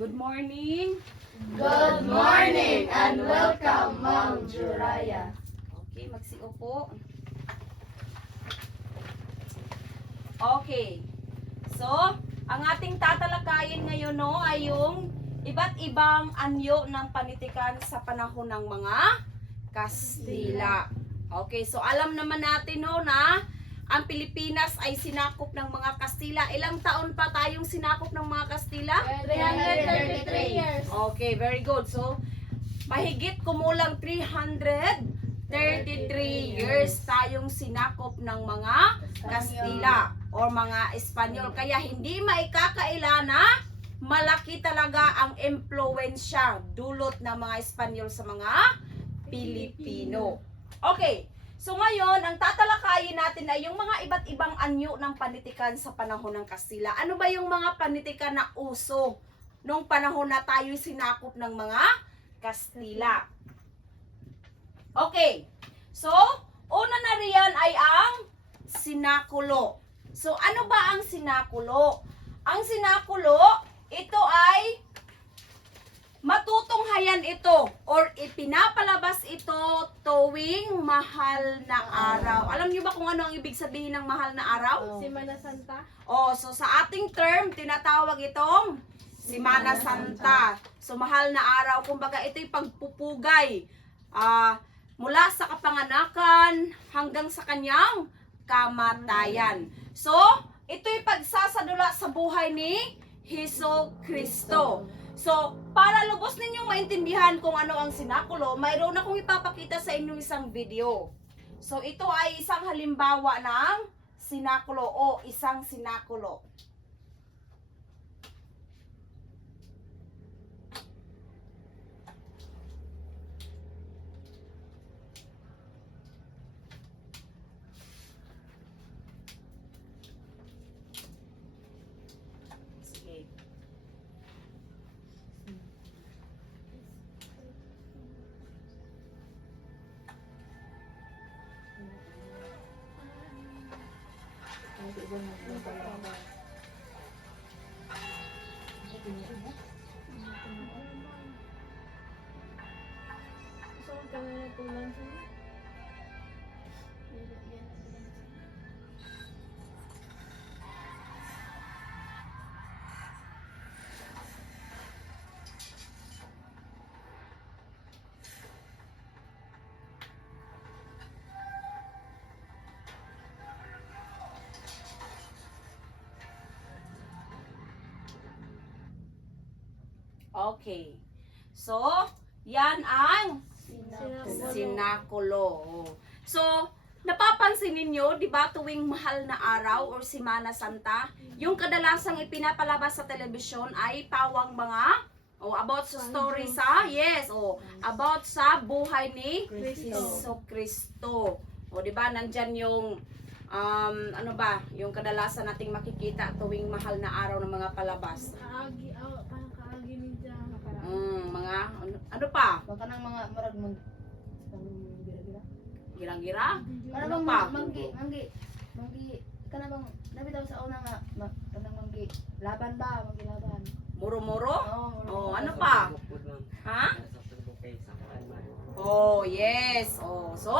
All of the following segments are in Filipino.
Good morning. Good morning and welcome, Ma'am Juraya. Okay, magsiupo. Okay. So, ang ating tatalakayin ngayon no ay yung iba't ibang anyo ng panitikan sa panahon ng mga Kastila. Okay, so alam naman natin no na ang Pilipinas ay sinakop ng mga Kastila. Ilang taon pa tayong sinakop ng mga Kastila? 333 years. Okay, very good. So, mahigit kumulang 333 years tayong sinakop ng mga Kastila o mga Espanyol. Kaya hindi maikakaila na malaki talaga ang impluensya dulot ng mga Espanyol sa mga Pilipino. Okay. So ngayon, ang tatalakayin natin ay yung mga iba't ibang anyo ng panitikan sa panahon ng Kastila. Ano ba yung mga panitikan na uso nung panahon na tayo sinakop ng mga Kastila? Okay. So, una na riyan ay ang sinakulo. So, ano ba ang sinakulo? Ang sinakulo, ito ay matutunghayan ito or ipinapalabas ito tuwing mahal na araw. Alam niyo ba kung ano ang ibig sabihin ng mahal na araw? Semana Santa. Oh, so sa ating term, tinatawag itong Semana Santa. So mahal na araw, kumbaga ito'y pagpupugay mula sa kapanganakan hanggang sa kanyang kamatayan. So, ito'y pagsasadula sa buhay ni Hesus Kristo. So, para lubos ninyong maintindihan kung ano ang sinakulo, mayroon akong ipapakita sa inyo isang video. So, ito ay isang halimbawa ng sinakulo o isang sinakulo. Sige. Saan ka na natulan sa'yo? Okay. So, yan ang Sinakulo. sinakulo. So, napapansin ninyo, di ba, tuwing mahal na araw or Semana Santa, yung kadalasang ipinapalabas sa telebisyon ay pawang mga about sa story sa, about sa buhay ni Kristo. Hesus Kristo. O, di ba, nandyan yung, ano ba, yung kadalasan nating makikita tuwing mahal na araw ng mga palabas. Kaagi, parang kaagi ni Diyan. Mga, ano pa? Baka nang mga marag mag gira-gira. Gira-gira? Kana Ano bang pa? manggi kana bang labi daw sa una nga kanang manggi laban ba manggi laban. Muro-muro? Oo. Ano pa? Ha? Oh, yes. Oh, so,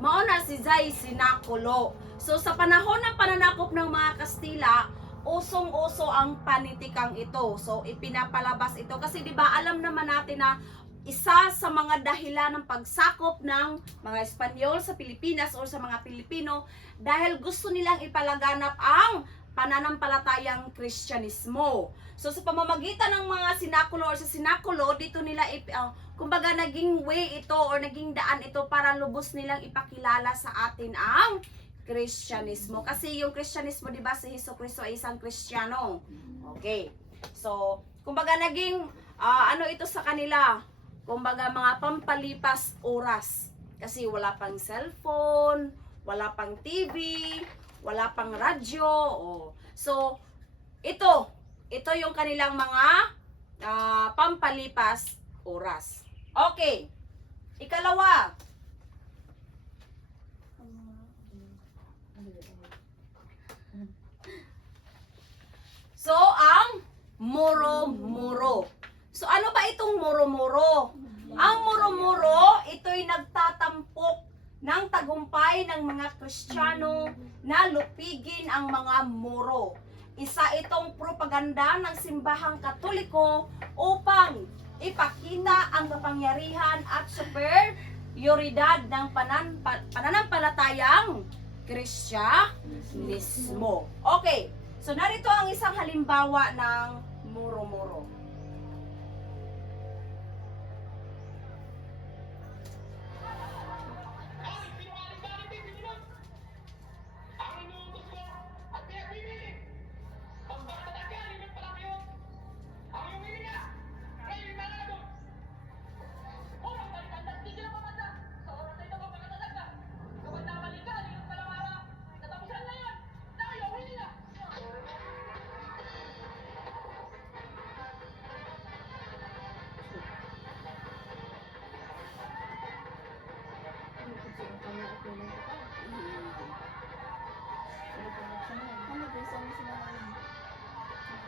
mauna si Zay sinakulo. So, sa panahon ng pananakop ng mga Kastila, usong-uso ang panitikang ito. So, ipinapalabas ito. Kasi, di ba, alam naman natin na isa sa mga dahilan ng pagsakop ng mga Espanyol sa Pilipinas o sa mga Pilipino dahil gusto nilang ipalaganap ang pananampalatayang Kristyanismo. So sa pamamagitan ng mga sinakulo or sa sinakulo, dito nila kumbaga naging way ito or naging daan ito para lubos nilang ipakilala sa atin ang Kristyanismo. Kasi yung Kristyanismo, di ba, si Hesus Kristo ay isang Kristiyano. Okay. So, kumbaga naging ano ito sa kanila? Kumbaga mga pampalipas oras. Kasi wala pang cellphone, wala pang TV, wala pang radyo. So, ito yung kanilang mga pampalipas oras. Okay. Ikalawa. So, ang muro-muro. So ano ba itong muro-muro? Ang muro-muro, ito'y nagtatampok ng tagumpay ng mga Kristiyano na lupigin ang mga muro. Isa itong propaganda ng simbahang Katoliko upang ipakita ang kapangyarihan at superioridad ng pananampalatayang Kristyanismo. Okay, so narito ang isang halimbawa ng muro-muro.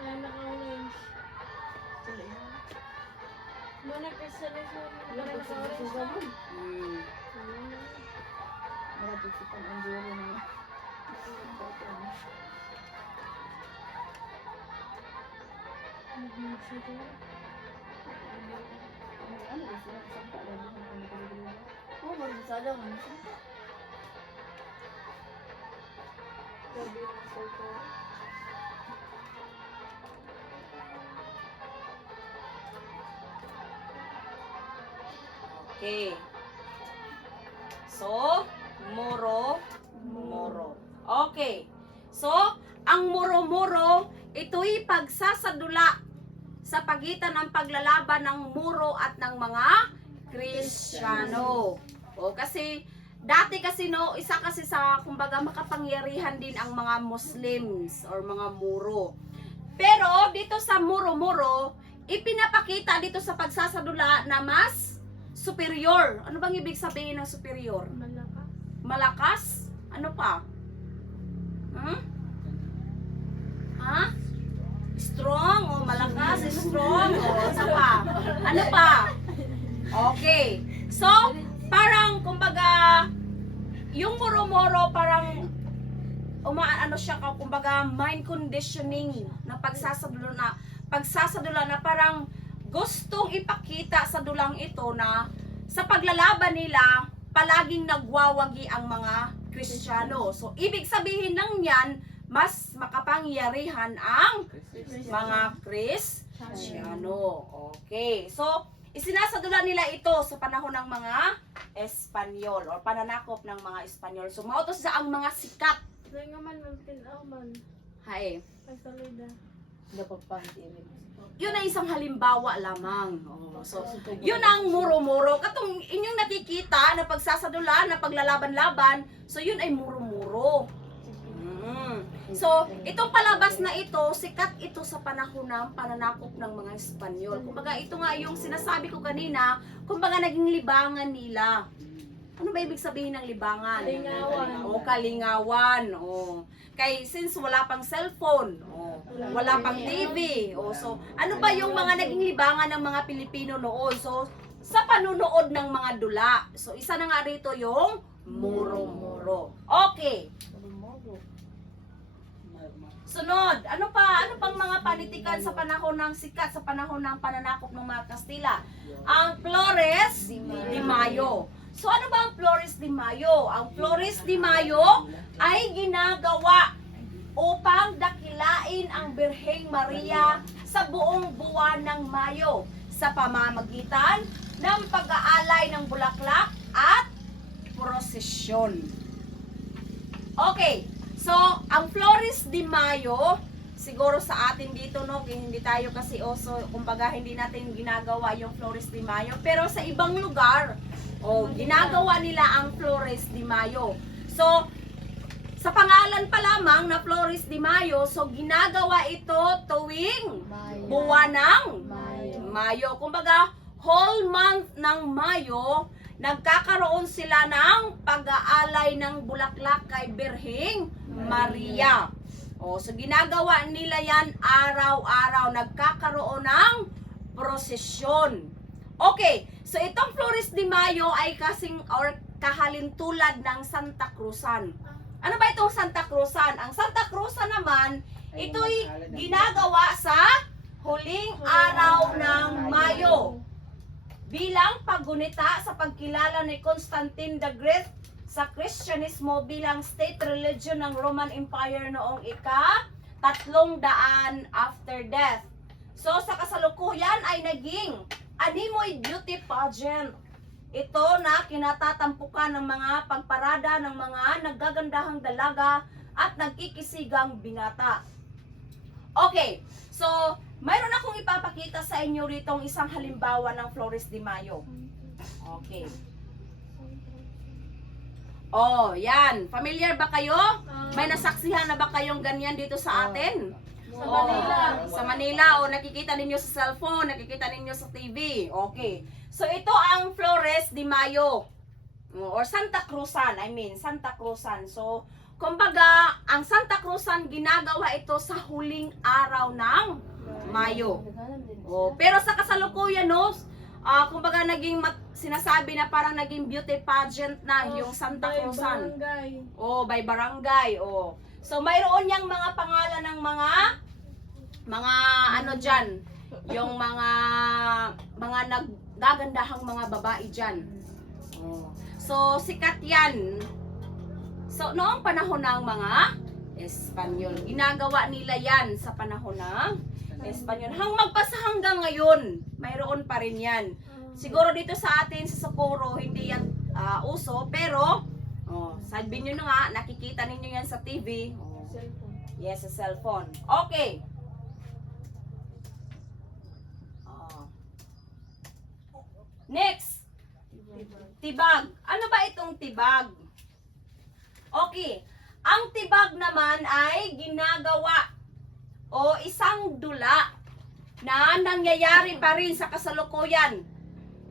Kaya naka-orange. Mana Christianismo, kaya naka-orange. Okay. So, muro-muro. Okay. So, ang muro-muro, ito'y pagsasadula sa pagitan ng paglalaban ng muro at ng mga Kristiyano. O kasi, dati kasi no, isa kasi sa, kumbaga, makapangyarihan din ang mga Muslims or mga muro. Pero, dito sa muro-muro, ipinapakita dito sa pagsasadula na mas superior. Ano bang ibig sabihin ng superior? Malaka. Malakas? Ano pa? Ha? Strong o malakas? Strong o ano pa? Ano pa? Okay. So, parang kumbaga yung muro-muro parang ano siya kumbaga mind conditioning na pagsasadula na parang gustong ipakita sa dulang ito na sa paglalaban nila, palaging nagwawagi ang mga Kristiyano. So, ibig sabihin ng yan, mas makapangyarihan ang mga Kristiyano. Okay. So, isinasadula nila ito sa panahon ng mga Espanyol or pananakop ng mga Espanyol. So, mautos sa ang mga sikat. Kaya nga man, magtinaw man. Hay. Pagsalida. Yun ay isang halimbawa lamang. So, yun ang muro-muro. Katong inyong nakikita na pagsasadula, na paglalaban-laban, so yun ay muro-muro. So, itong palabas na ito, sikat ito sa panahon ng pananakop ng mga Espanyol. Kumbaga, ito nga yung sinasabi ko kanina, kumbaga naging libangan nila. Ano ba ibig sabihin ng libangan? Kalingawan. Kalingawan. Kay since wala pang cellphone, wala pang TV. So ano ba yung mga naging libangan ng mga Pilipino noon? So sa panunood ng mga dula. So isa na nga rito yung muro-muro. Okay. Sunod, ano pang mga panitikan sa panahon ng sikat, sa panahon ng pananakop ng mga Kastila? Ang Flores de Mayo. So ano ba ang Flores de Mayo? Ang Flores de Mayo ay ginagawa upang dakilain ang Birheng Maria sa buong buwan ng Mayo sa pamamagitan ng pag-aalay ng bulaklak at prosesyon. Okay. So, ang Flores de Mayo, siguro sa atin dito, no, hindi tayo kasi kumbaga hindi natin ginagawa yung Flores de Mayo. Pero sa ibang lugar, ginagawa nila ang Flores de Mayo. So, sa pangalan pa lamang na Flores de Mayo, so ginagawa ito tuwing buwan ng Mayo. Kumbaga, whole month ng Mayo, nagkakaroon sila ng pag-aalay ng bulaklak kay Birheng Maria. So ginagawa nila yan araw-araw. Nagkakaroon ng prosesyon. Okay, so itong Flores de Mayo ay kasing or kahalintulad ng Santa Cruzan. Ano ba itong Santa Cruzan? Ang Santa Cruzan naman, ito'y ginagawa sa huling araw ng Mayo bilang paggunita sa pagkilala ni Constantine the Great sa Kristyanismo bilang state religion ng Roman Empire noong ika-300 after death. So sa kasalukuyan ay naging animoy beauty pageant. Ito na kinatatampukan ng mga pagparada ng mga naggagandahang dalaga at nagkikisigang binata. Okay, so mayroon akong ipapakita sa inyo ritong isang halimbawa ng Flores de Mayo. Okay. Oh, yan. Familiar ba kayo? May nasaksihan na ba kayong ganyan dito sa atin? Sa Manila. Sa Manila, o nakikita ninyo sa cellphone, nakikita ninyo sa TV. Okay. So ito ang Flores de Mayo. Or Santa Cruzan, Santa Cruzan. So, kumbaga, ang Santa Cruzan ginagawa ito sa huling araw ng Mayo. Oh, pero sa kasalukuyan, no, kumbaga sinasabi na parang naging beauty pageant na yung Santa Cruzan. Oh, by barangay. Oh. So mayroon yang mga pangalan ng mga ano diyan, yung mga naggagandahang mga babae diyan. Oh. So sikat 'yan. So noong panahon ng mga Espanyol, ginagawa nila 'yan sa panahon ng Espanyol. Hanggang ngayon, mayroon pa rin 'yan. Siguro dito sa atin sa Socorro hindi yan uso, pero sabi nyo na nga, nakikita ninyo yan sa TV. Yes, sa cellphone. Okay. Next. Tibag. Ano ba itong tibag? Okay. Ang tibag naman ay ginagawa o isang dula na nangyayari pa rin sa kasalukuyan.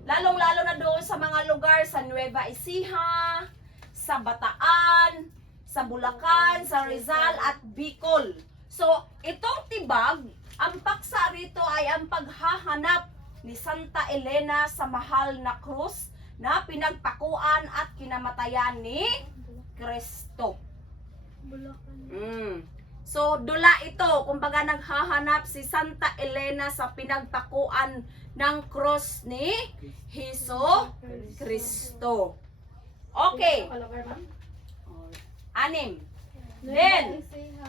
Lalong-lalo na doon sa mga lugar sa Nueva Ecija, sa Bataan, sa Bulacan, sa Rizal at Bicol. So, itong tibag, ang paksa rito ay ang paghahanap ni Santa Elena sa mahal na krus na pinagpakuan at kinamatayan ni Kristo. So, dula ito, kumbaga naghahanap si Santa Elena sa pinagpakuan ng cross ni Hesus Kristo. Okay. 6. Then,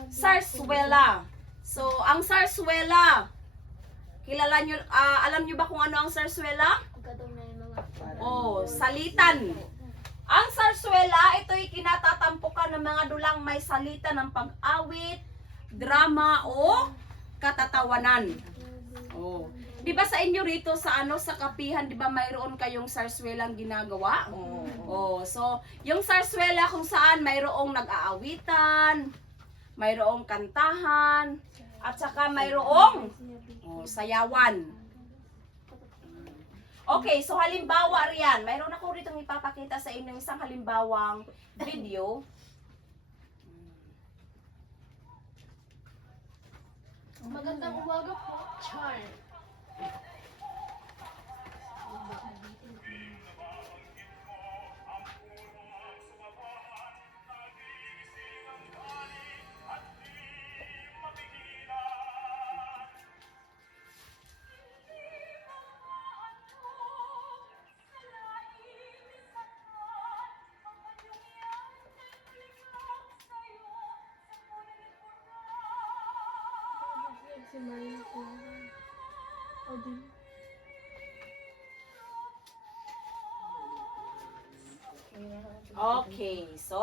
Sarsuela. So, ang Sarsuela, kilala nyo, alam nyo ba kung ano ang Sarsuela? Oh, salitan. Ang Sarsuela, ito'y kinatatampukan ng mga dulang may salita ng pag-awit, drama o katatawanan. Oh. 'Di ba sa inyo rito sa sa kapihan, 'di ba mayroon kayong sarswelang ginagawa? Oh, so yung sarswela kung saan mayroong nag-aawitan, mayroong kantahan, at saka mayroong sayawan. Okay, so halimbawa riyan, mayroon ako rito ipapakita sa inyo isang halimbawang video. Magandang umaga po, Char. Si Maria ko. Odi. Okay, so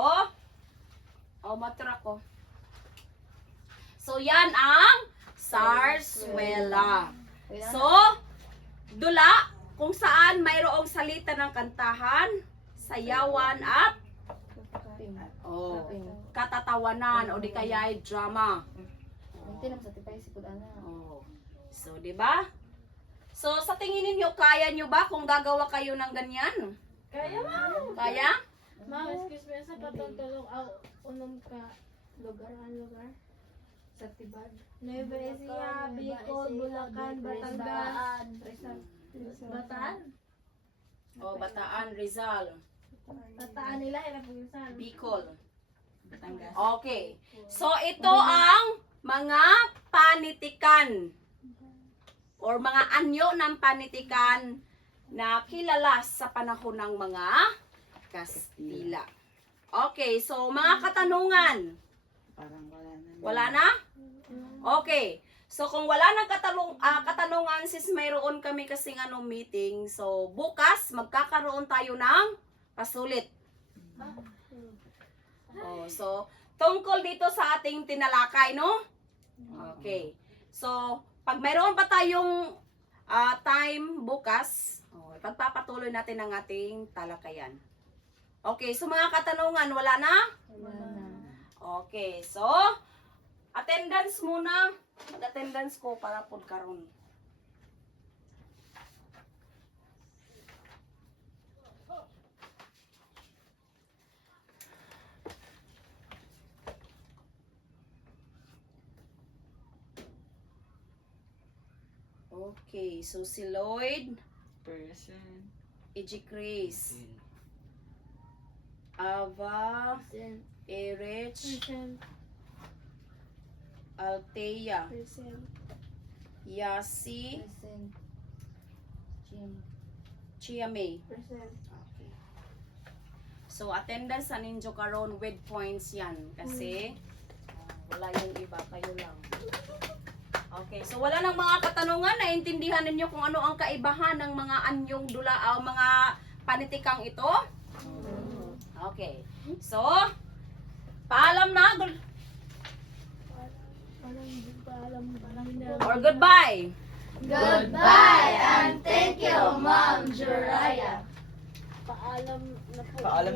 matura ko. So yan ang sarswela. So dula kung saan mayroong salita ng kantahan, sayawan at katatawanan o di kaya ay drama. So, di ba? So, sa tingin niyo kaya niyo ba kung gagawa kayo ng ganyan? Kaya ma'am. Kaya? Ma'am, excuse me, sa patutulong unom ka lugar. Sa Tibad. Nueva Ecija, Bicol, Bulacan, Batangas. Bataan? O, Bataan, Rizal, Bataan nila, hirap po yung saan. Bicol. Okay. So, ito ang mga panitikan or mga anyo ng panitikan na kilala sa panahon ng mga Kastila. Okay, so mga katanungan. Parang wala na. Wala na? Okay. So kung wala nang katanungan, sis, mayroon kami kasing meeting. So bukas magkakaroon tayo ng pasulit. Oh, so tungkol dito sa ating tinalakay, no? Okay. So pag mayroon pa tayong time bukas, ipagpapatuloy natin ang ating talakayan. Okay, so mga katanungan, wala na? Wala na. Okay, so attendance muna. Mag-attendance ko para pod karon. Okay, so si Lloyd, Person. EG Chris, Ava, Present. Erich, Present. Althea, Present. Yasi, Present. Jim. Chia May. Present. Okay. So, attendance sa ninyo karon with points yan. Kasi, wala yung iba. Kayo lang. Okay. So, wala nang mga katanungan. Naintindihan ninyo kung ano ang kaibahan ng mga anyong dula, mga panitikang ito? Okay. So, paalam na. Parang hindi pa alam. Or goodbye. Goodbye and thank you, Ma'am Joraya. Paalam na po. Paalam